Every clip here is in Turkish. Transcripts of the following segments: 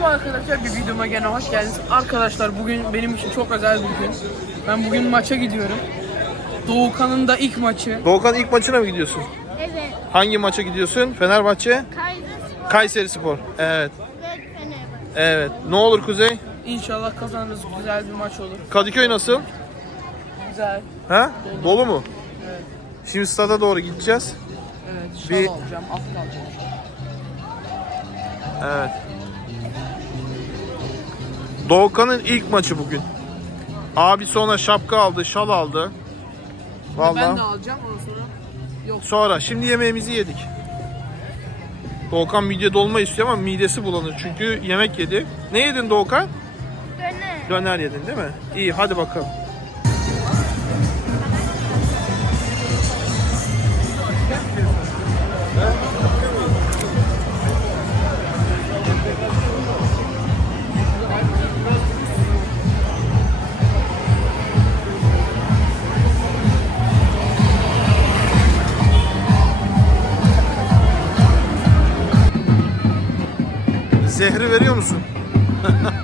Merhaba arkadaşlar bir videoma gene hoş geldiniz. Arkadaşlar bugün benim için çok özel bir gün. Ben bugün maça gidiyorum. Doğukan'ın da ilk maçı. Doğukan ilk maçına mı gidiyorsun? Evet. Hangi maça gidiyorsun? Fenerbahçe, Kayseri Kayseri Spor. Evet. Evet. Ne olur Kuzey? İnşallah kazanırız. Güzel bir maç olur. Kadıköy nasıl? Güzel. Ha? Dolu mu? Evet. Şimdi stada doğru gideceğiz. Evet. Şal Bir- alacağım. Alt alacağım. Evet. Doğukan'ın ilk maçı bugün. Abi sonra şapka aldı, şal aldı. Ben de Vallahi. alacağım ondan sonra. Yok. Sonra şimdi yemeğimizi yedik. Doğukan midye dolma istiyor ama midesi bulanır çünkü yemek yedi. Ne yedin Doğukan? Döner. Döner yedin değil mi? İyi hadi bakalım. Zehri veriyor musun?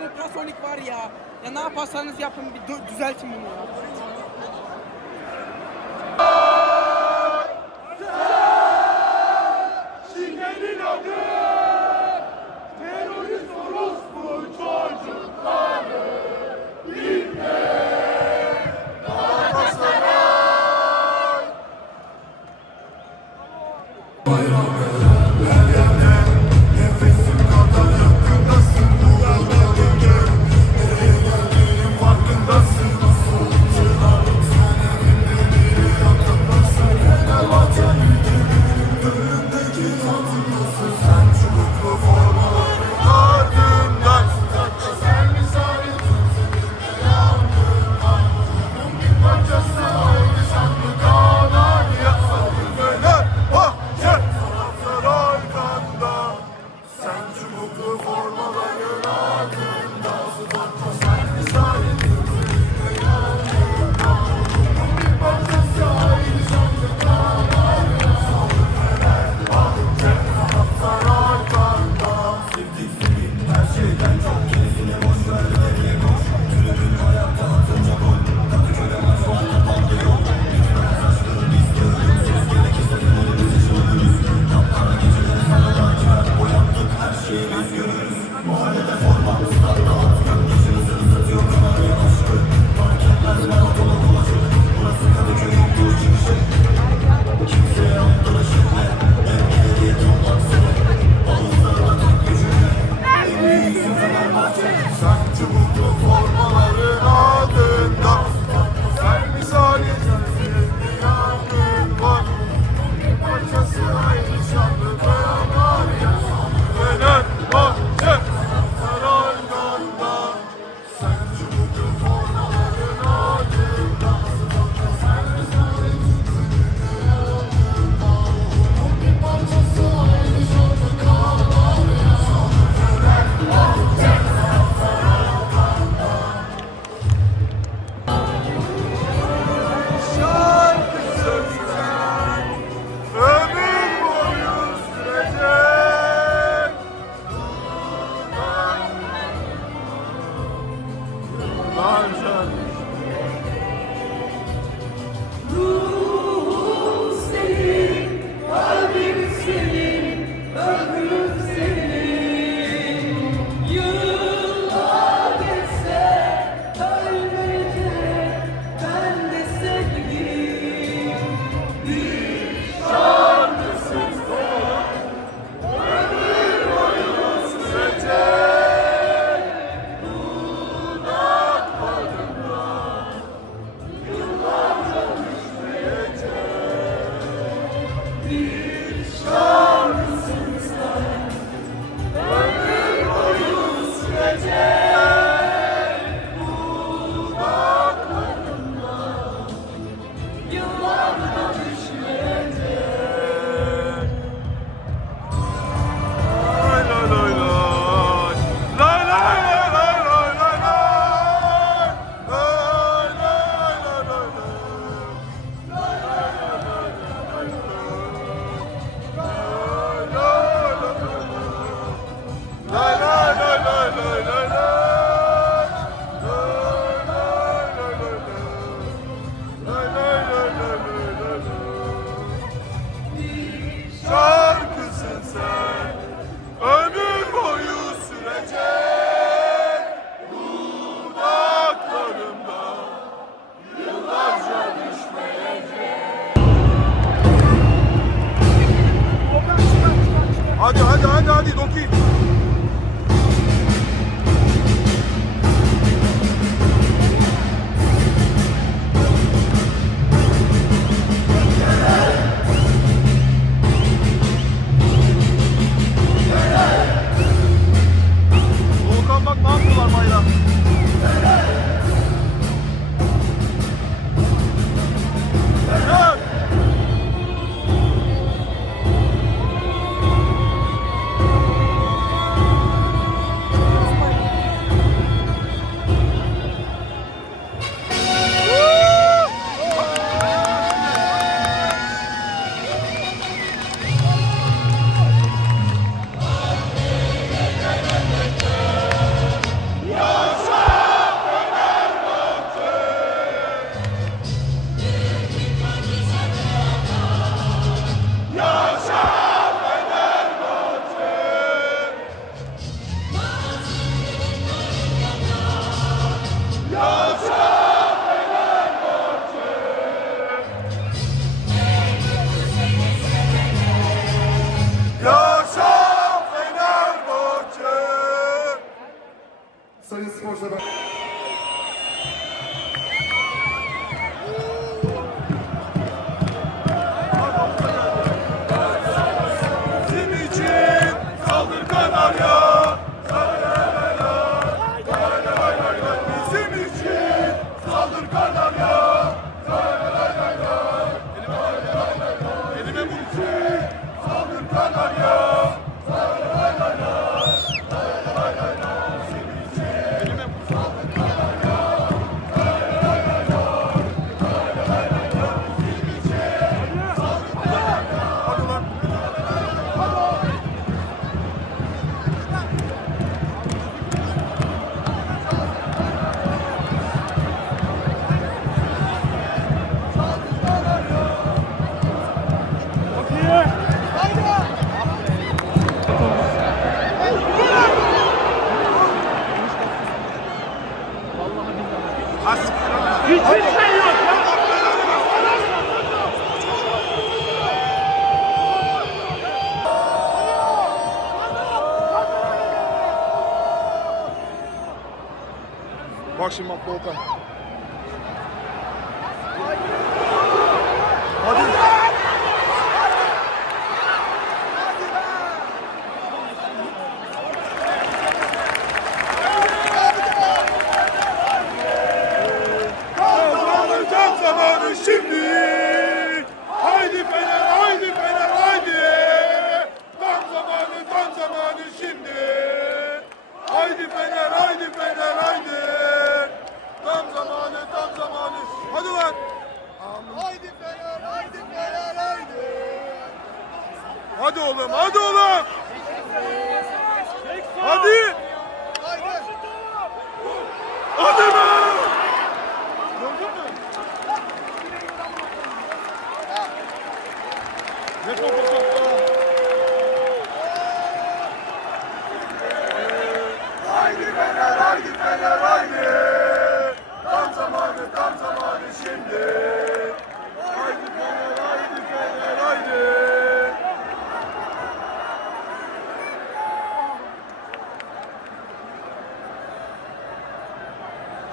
bu Pasolik var ya. Ya ne yaparsanız yapın bir düzeltin bunu.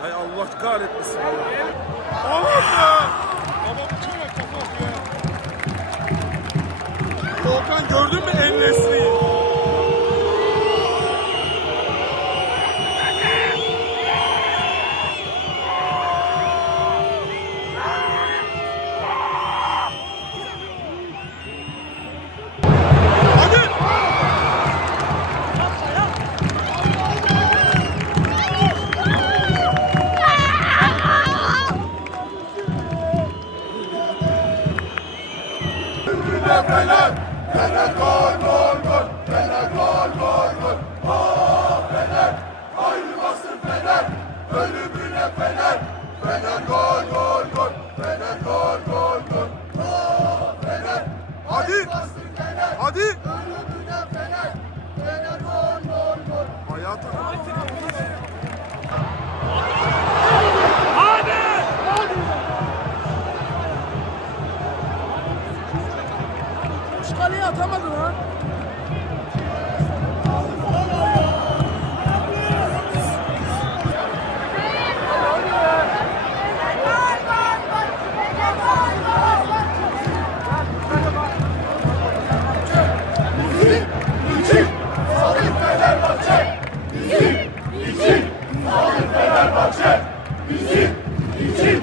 Hay Allah kahretmesin. Oğlum ya. Aferin,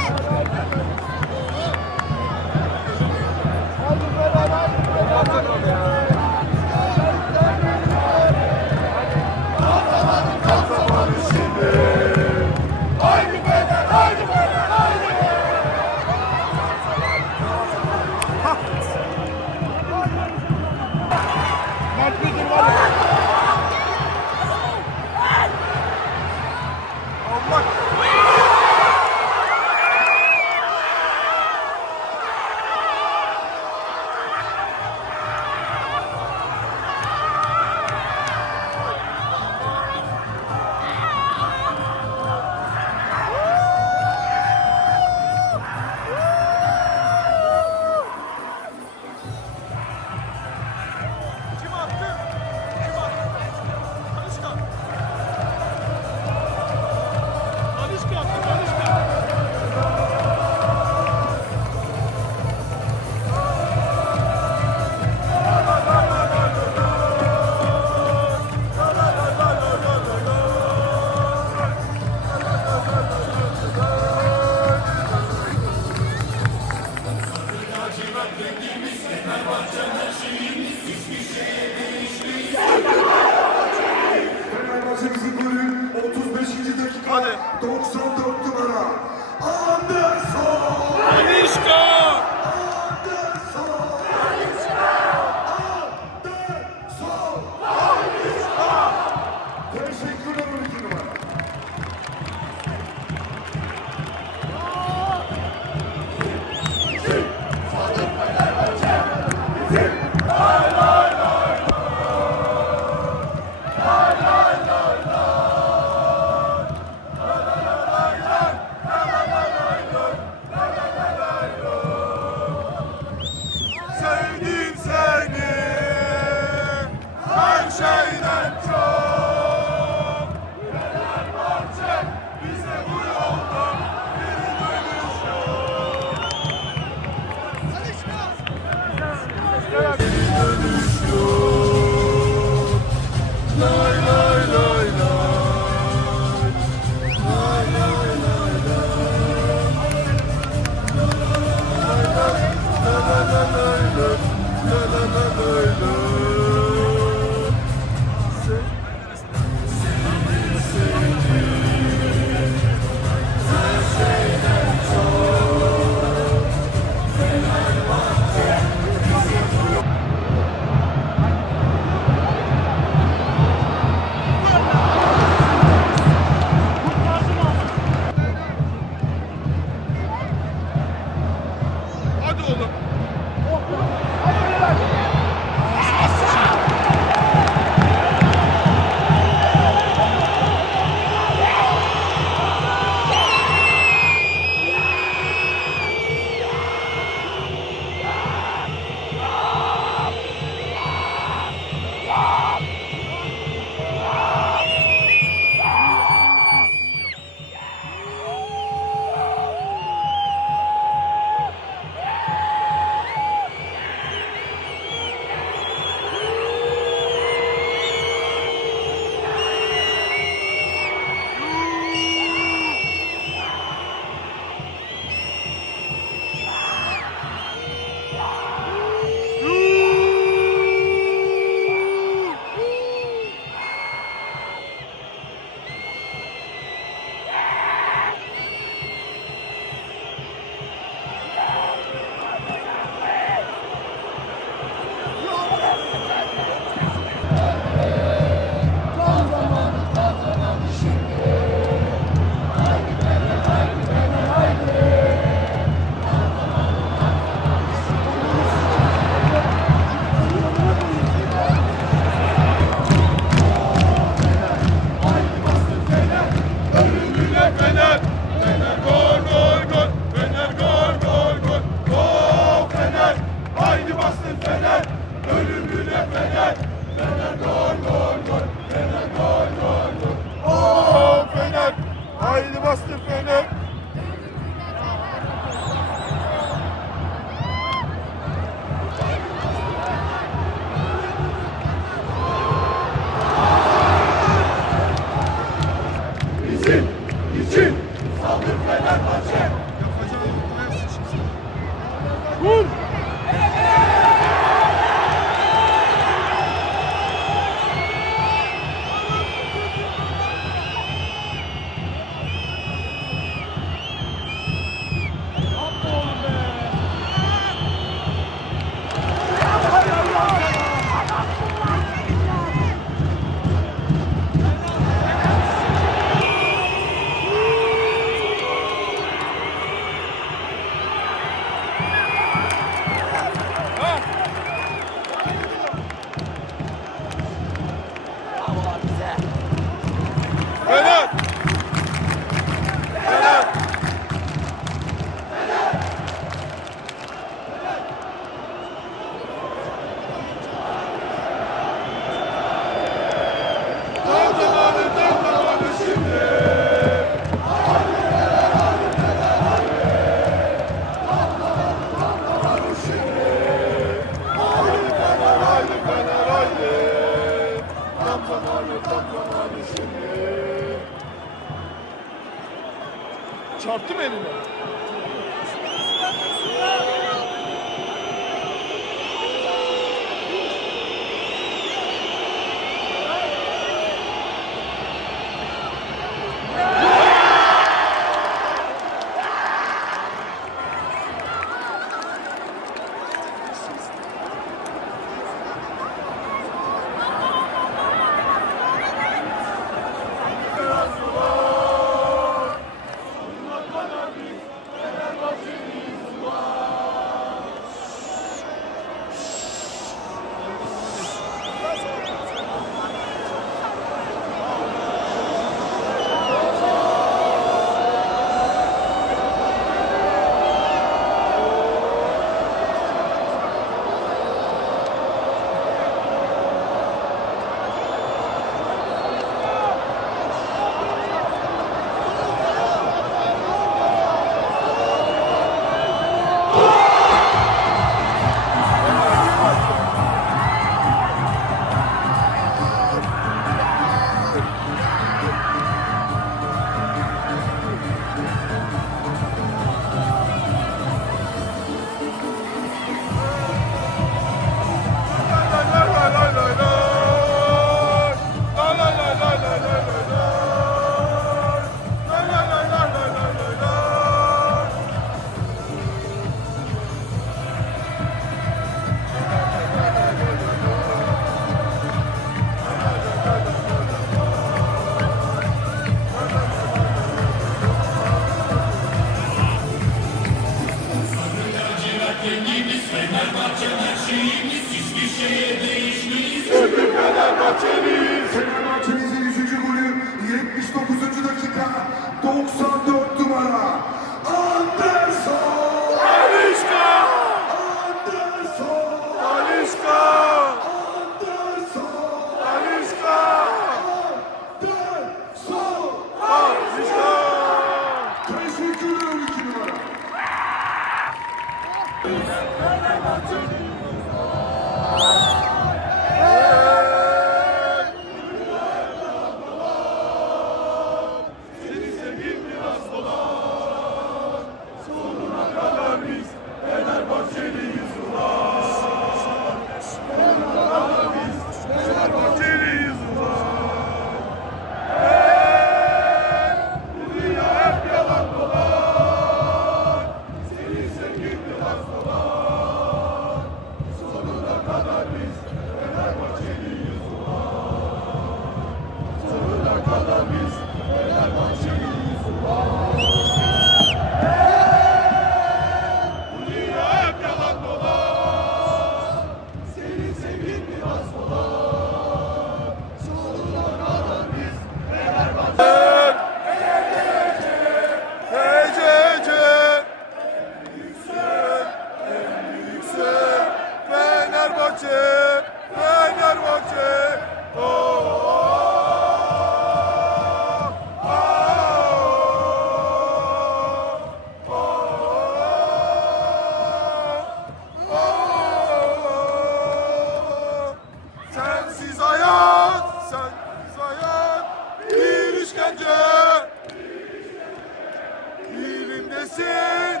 neredesin?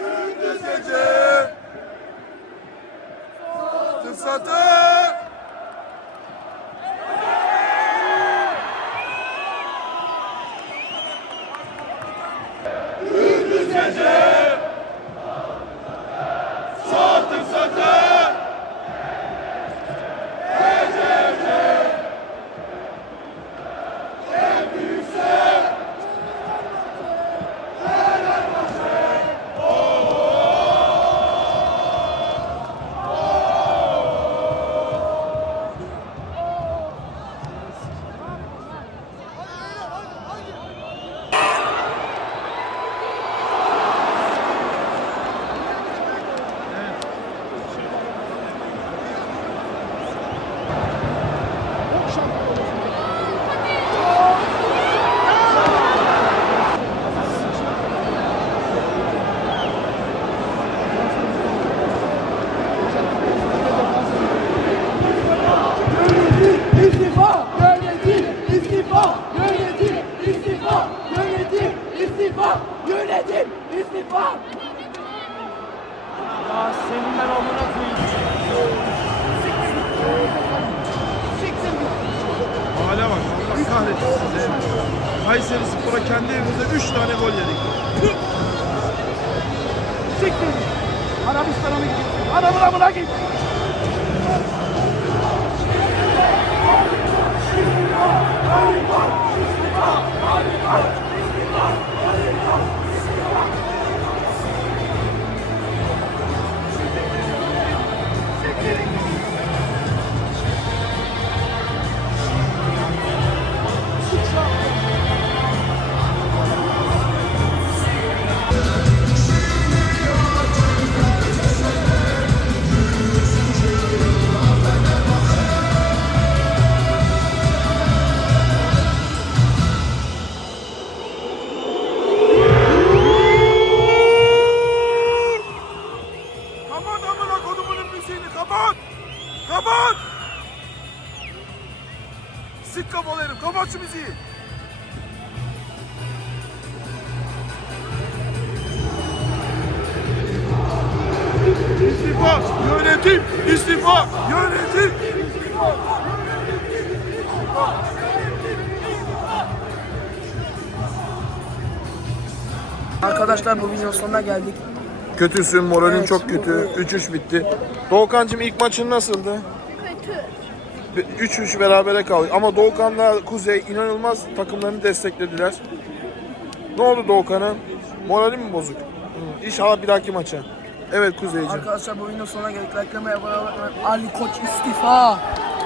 Gündüz gece. Satır Arabistan'a mı gidiyorsun? Anamın amına git! Kapat kapat. Kapat. Sık kafalı herif kapat şu müziği. İstifa yönetim istifa yönetim. Arkadaşlar bu videonun sonuna geldik. Kötüsün moralin Evet. çok kötü. 3-3 bitti. Doğukancığım ilk maçın nasıldı? Kötü. 3-3 berabere kaldı. Ama Doğukan'la Kuzey inanılmaz takımlarını desteklediler. Ne oldu Doğukan'ın? Morali mi bozuk? Hı, İnşallah bir dahaki maça. Evet Kuzeyciğim. Arkadaşlar bu videonun sonuna geldik. Olmayı unutmayın. Ali Koç istifa.